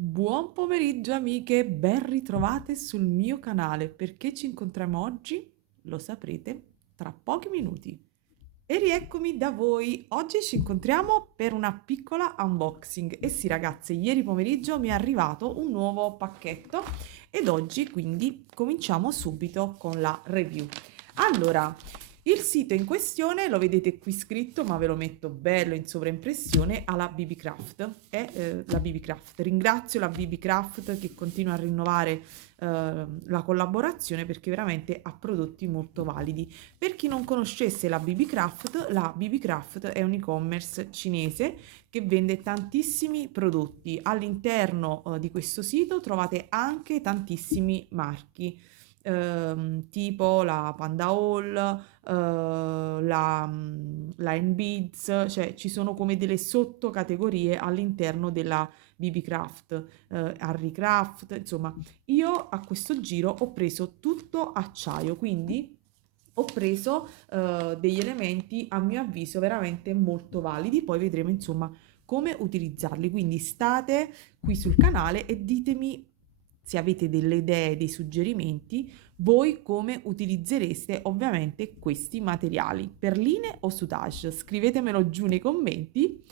Buon pomeriggio amiche, ben ritrovate sul mio canale. Perché ci incontriamo oggi? Lo saprete tra pochi minuti. E rieccomi da voi. Oggi ci incontriamo per una piccola unboxing. E sì ragazze, ieri pomeriggio mi è arrivato un nuovo pacchetto ed oggi quindi cominciamo subito con la review. Allora, il sito in questione lo vedete qui scritto, ma ve lo metto bello in sovraimpressione, alla BB Craft. È la BB Craft. Ringrazio la BB Craft che continua a rinnovare la collaborazione perché veramente ha prodotti molto validi. Per chi non conoscesse la BB Craft è un e-commerce cinese che vende tantissimi prodotti. All'interno di questo sito trovate anche tantissimi marchi. Tipo la Panda Hall, la N-Beads, cioè ci sono come delle sottocategorie all'interno della BB Craft, Harry Craft, insomma, io a questo giro ho preso tutto acciaio, quindi ho preso degli elementi a mio avviso veramente molto validi, poi vedremo insomma come utilizzarli, quindi state qui sul canale e ditemi se avete delle idee, dei suggerimenti, voi come utilizzereste ovviamente questi materiali, perline o soutache, scrivetemelo giù nei commenti.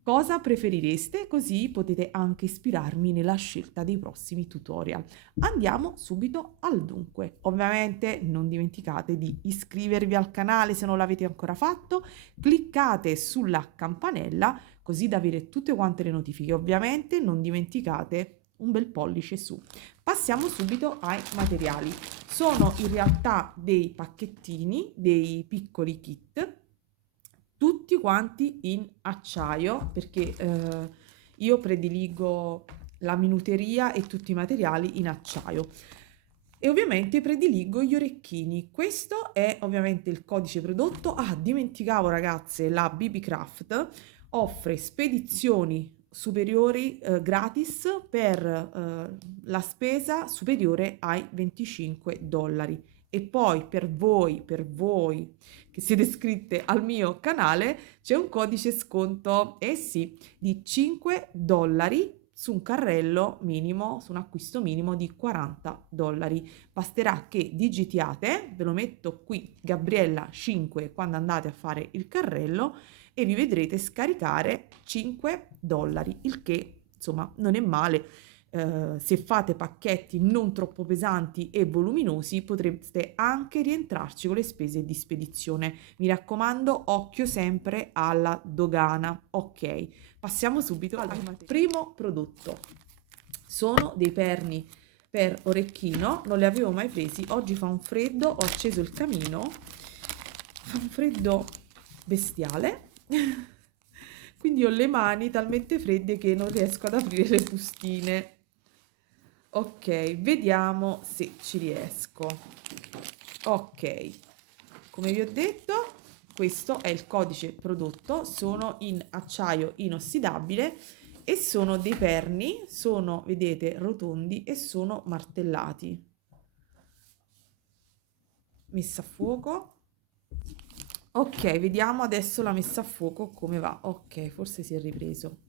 Cosa preferireste? Così potete anche ispirarmi nella scelta dei prossimi tutorial. Andiamo subito al dunque. Ovviamente non dimenticate di iscrivervi al canale se non l'avete ancora fatto, cliccate sulla campanella così da avere tutte quante le notifiche. Ovviamente non dimenticate un bel pollice su. Passiamo subito ai materiali. Sono in realtà dei pacchettini, dei piccoli kit tutti quanti in acciaio perché io prediligo la minuteria e tutti i materiali in acciaio e ovviamente prediligo gli orecchini. Questo è ovviamente il codice prodotto. Ah, dimenticavo ragazze, la BB Craft offre spedizioni superiori gratis per la spesa superiore ai $25 e poi per voi che siete iscritte al mio canale c'è un codice sconto, eh sì, di $5 su un carrello minimo, su un acquisto minimo di $40. Basterà che digitiate, ve lo metto qui, Gabriella 5 quando andate a fare il carrello e vi vedrete scaricare $5, il che insomma non è male. Se fate pacchetti non troppo pesanti e voluminosi potreste anche rientrarci con le spese di spedizione. Mi raccomando, occhio sempre alla dogana. Ok, passiamo subito al primo prodotto. Sono dei perni per orecchino, non li avevo mai presi. Oggi fa un freddo, ho acceso il camino, fa un freddo bestiale. Quindi ho le mani talmente fredde che non riesco ad aprire le bustine. Ok, vediamo se ci riesco. Ok, come vi ho detto, questo è il codice prodotto, sono in acciaio inossidabile e sono dei perni, sono, vedete, rotondi e sono martellati. Messa a fuoco. Ok, vediamo adesso la messa a fuoco come va. Ok, forse si è ripreso.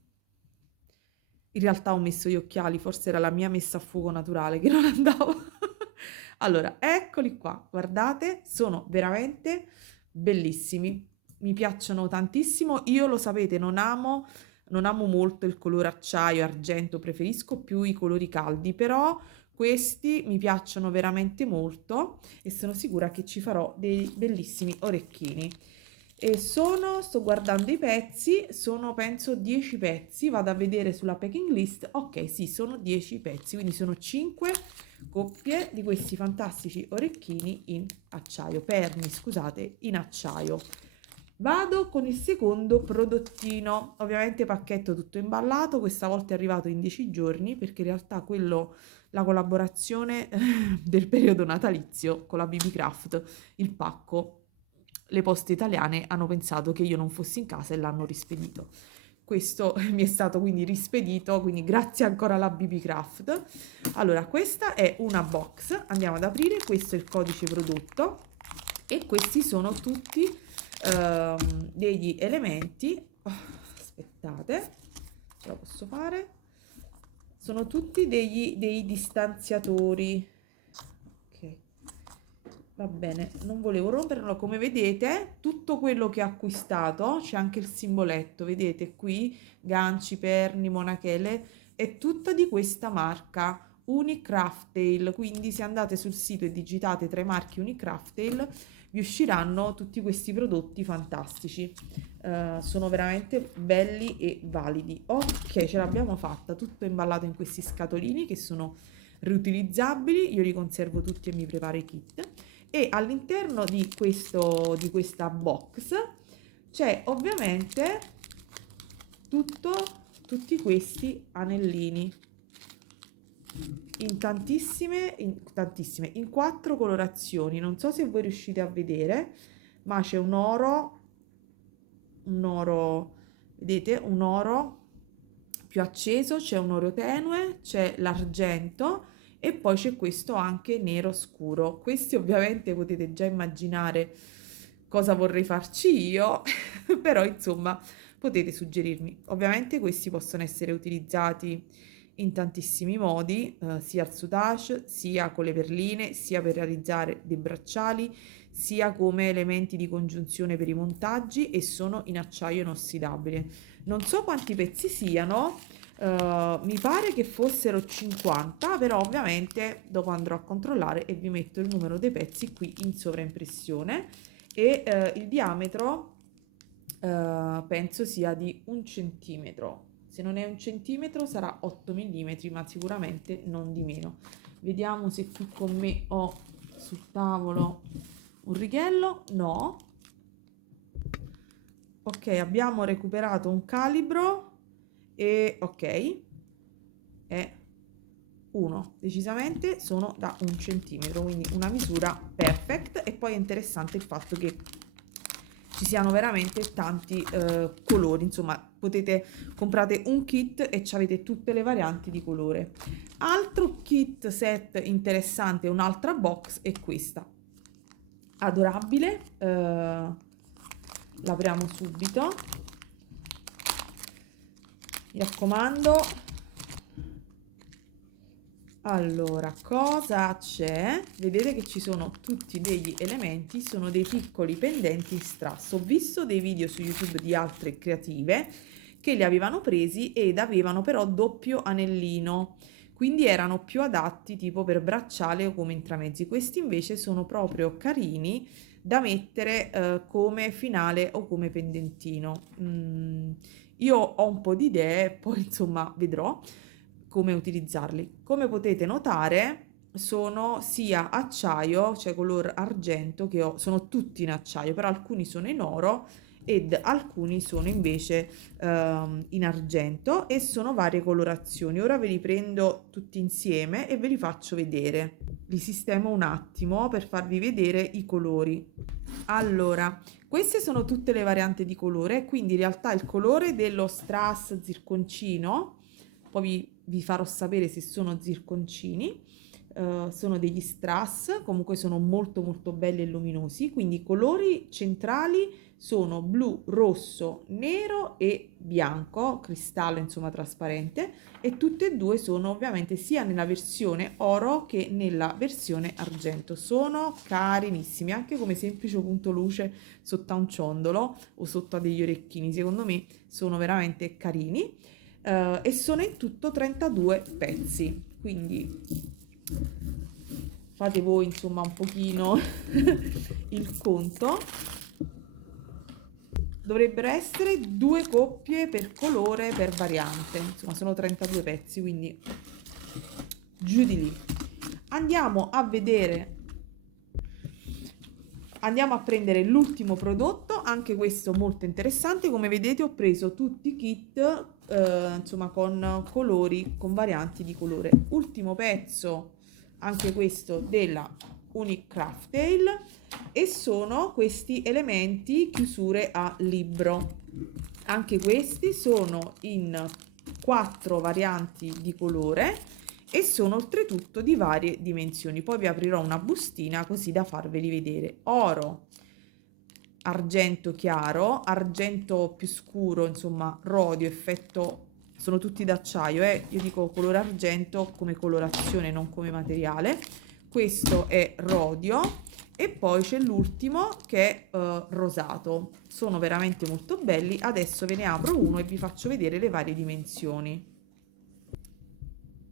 In realtà ho messo gli occhiali, forse era la mia messa a fuoco naturale che non andavo. Allora, eccoli qua, guardate, sono veramente bellissimi. Mi piacciono tantissimo. Io lo sapete, non amo molto il colore acciaio, argento, preferisco più i colori caldi, però questi mi piacciono veramente molto e sono sicura che ci farò dei bellissimi orecchini. E sto guardando i pezzi, sono penso 10 pezzi, vado a vedere sulla packing list, ok sì, sono 10 pezzi, quindi sono 5 coppie di questi fantastici orecchini in acciaio, perni scusate, in acciaio. Vado con il secondo prodottino, ovviamente pacchetto tutto imballato, questa volta è arrivato in 10 giorni perché in realtà quello, la collaborazione del periodo natalizio con la BB Craft, il pacco, le poste italiane hanno pensato che io non fossi in casa e l'hanno rispedito. Questo mi è stato quindi rispedito, quindi grazie ancora alla BB Craft. Allora, questa è una box, andiamo ad aprire, questo è il codice prodotto e questi sono tutti degli elementi. Oh, aspettate, ce la posso fare? sono tutti dei distanziatori. Ok, va bene, non volevo romperlo. Come vedete, tutto quello che ho acquistato, c'è anche il simboletto, vedete qui, ganci, perni, monachelle, è tutta di questa marca Unicraftail. Quindi se andate sul sito e digitate tra i marchi Unicraftail, vi usciranno tutti questi prodotti fantastici. Sono veramente belli e validi. Ok, ce l'abbiamo fatta, tutto imballato in questi scatolini che sono riutilizzabili. Io li conservo tutti e mi preparo i kit. E all'interno di questa box c'è ovviamente tutti questi anellini in quattro colorazioni. Non so se voi riuscite a vedere, ma c'è un oro, vedete, un oro più acceso, c'è un oro tenue, c'è l'argento e poi c'è questo anche nero scuro. Questi ovviamente potete già immaginare cosa vorrei farci io, però insomma potete suggerirmi. Ovviamente questi possono essere utilizzati in tantissimi modi, sia al soutache, sia con le perline, sia per realizzare dei bracciali, sia come elementi di congiunzione per i montaggi e sono in acciaio inossidabile. Non so quanti pezzi siano, mi pare che fossero 50, però ovviamente dopo andrò a controllare e vi metto il numero dei pezzi qui in sovraimpressione e il diametro penso sia di 1 centimetro. Se non è 1 centimetro sarà 8 millimetri, ma sicuramente non di meno. Vediamo se qui con me ho sul tavolo un righello. No. Ok, abbiamo recuperato un calibro e ok, è 1, decisamente sono da 1 centimetro, quindi una misura perfect. E poi è interessante il fatto che ci siano veramente tanti colori, insomma potete comprate un kit e ci avete tutte le varianti di colore. Altro kit set interessante, un'altra box è questa, adorabile, l'apriamo subito, mi raccomando. Allora, cosa c'è? Vedete che ci sono tutti degli elementi, sono dei piccoli pendenti in strass. Ho visto dei video su YouTube di altre creative che li avevano presi ed avevano però doppio anellino, quindi erano più adatti tipo per bracciale o come intramezzi. Questi invece sono proprio carini da mettere come finale o come pendentino. Io ho un po' di idee, poi insomma vedrò come utilizzarli. Come potete notare sono sia acciaio, cioè color argento, che ho, sono tutti in acciaio, però alcuni sono in oro ed alcuni sono invece in argento e sono varie colorazioni. Ora ve li prendo tutti insieme e ve li faccio vedere. Li sistemo un attimo per farvi vedere i colori. Allora, queste sono tutte le varianti di colore, quindi in realtà il colore dello strass zirconcino, poi vi farò sapere se sono zirconcini, sono degli strass, comunque sono molto molto belli e luminosi, quindi i colori centrali sono blu, rosso, nero e bianco, cristallo insomma trasparente, e tutte e due sono ovviamente sia nella versione oro che nella versione argento. Sono carinissimi, anche come semplice punto luce sotto a un ciondolo o sotto a degli orecchini, secondo me sono veramente carini. E sono in tutto 32 pezzi, quindi fate voi insomma un pochino il conto. Dovrebbero essere 2 coppie per colore per variante, insomma sono 32 pezzi, quindi giù di lì. Andiamo a vedere, andiamo a prendere l'ultimo prodotto, anche questo molto interessante. Come vedete ho preso tutti i kit insomma con colori, con varianti di colore. Ultimo pezzo, anche questo della Unicraftail, e sono questi elementi chiusure a libro. Anche questi sono in 4 varianti di colore e sono oltretutto di varie dimensioni. Poi vi aprirò una bustina così da farveli vedere. Oro, argento chiaro, argento più scuro, insomma rodio, effetto sono tutti d'acciaio, io dico colore argento come colorazione, non come materiale. Questo è rodio e poi c'è l'ultimo che è rosato. Sono veramente molto belli. Adesso ve ne apro uno e vi faccio vedere le varie dimensioni.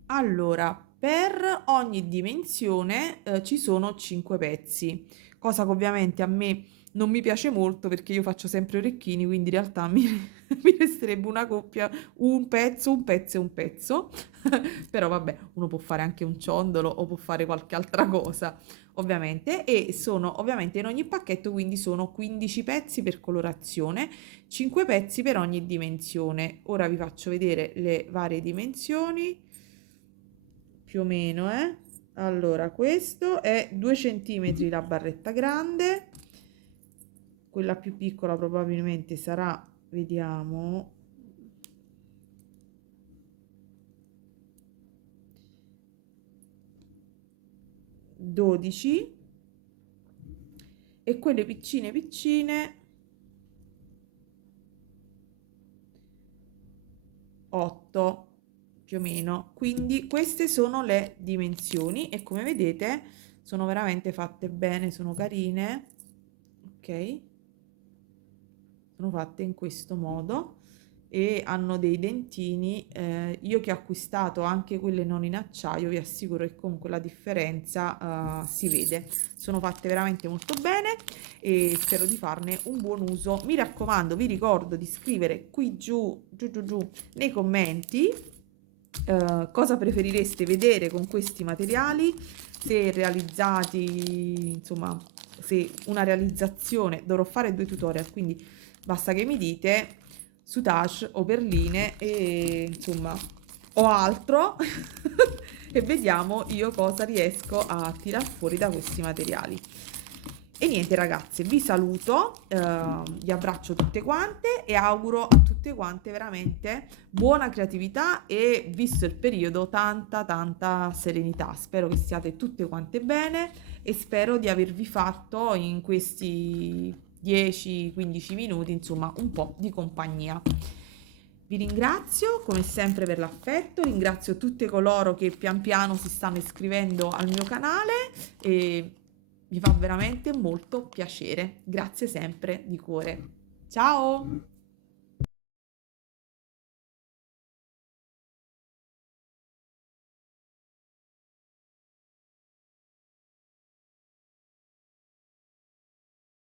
Allora, per ogni dimensione ci sono 5 pezzi, cosa che ovviamente a me non mi piace molto perché io faccio sempre orecchini, quindi in realtà mi resterebbe una coppia, un pezzo, un pezzo e un pezzo. Però vabbè, uno può fare anche un ciondolo o può fare qualche altra cosa, ovviamente. E sono ovviamente in ogni pacchetto, quindi sono 15 pezzi per colorazione, 5 pezzi per ogni dimensione. Ora vi faccio vedere le varie dimensioni più o meno, eh. Allora, questo è 2 centimetri la barretta grande, quella più piccola probabilmente sarà, vediamo, 12, e quelle piccine piccine 8 più o meno. Quindi queste sono le dimensioni e come vedete sono veramente fatte bene, sono carine, ok? Sono fatte in questo modo e hanno dei dentini. Io che ho acquistato anche quelle non in acciaio, vi assicuro che comunque la differenza si vede. Sono fatte veramente molto bene e spero di farne un buon uso. Mi raccomando, vi ricordo di scrivere qui giù nei commenti cosa preferireste vedere con questi materiali, se realizzati, insomma, se una realizzazione, dovrò fare 2 tutorial, quindi basta che mi dite soutache o perline e insomma o altro e vediamo io cosa riesco a tirar fuori da questi materiali. E niente ragazze, vi saluto, vi abbraccio tutte quante e auguro a tutte quante veramente buona creatività e, visto il periodo, tanta serenità. Spero che siate tutte quante bene e spero di avervi fatto in questi 10-15 minuti, insomma, un po' di compagnia. Vi ringrazio come sempre per l'affetto, ringrazio tutte coloro che pian piano si stanno iscrivendo al mio canale e mi fa veramente molto piacere. Grazie sempre di cuore. Ciao!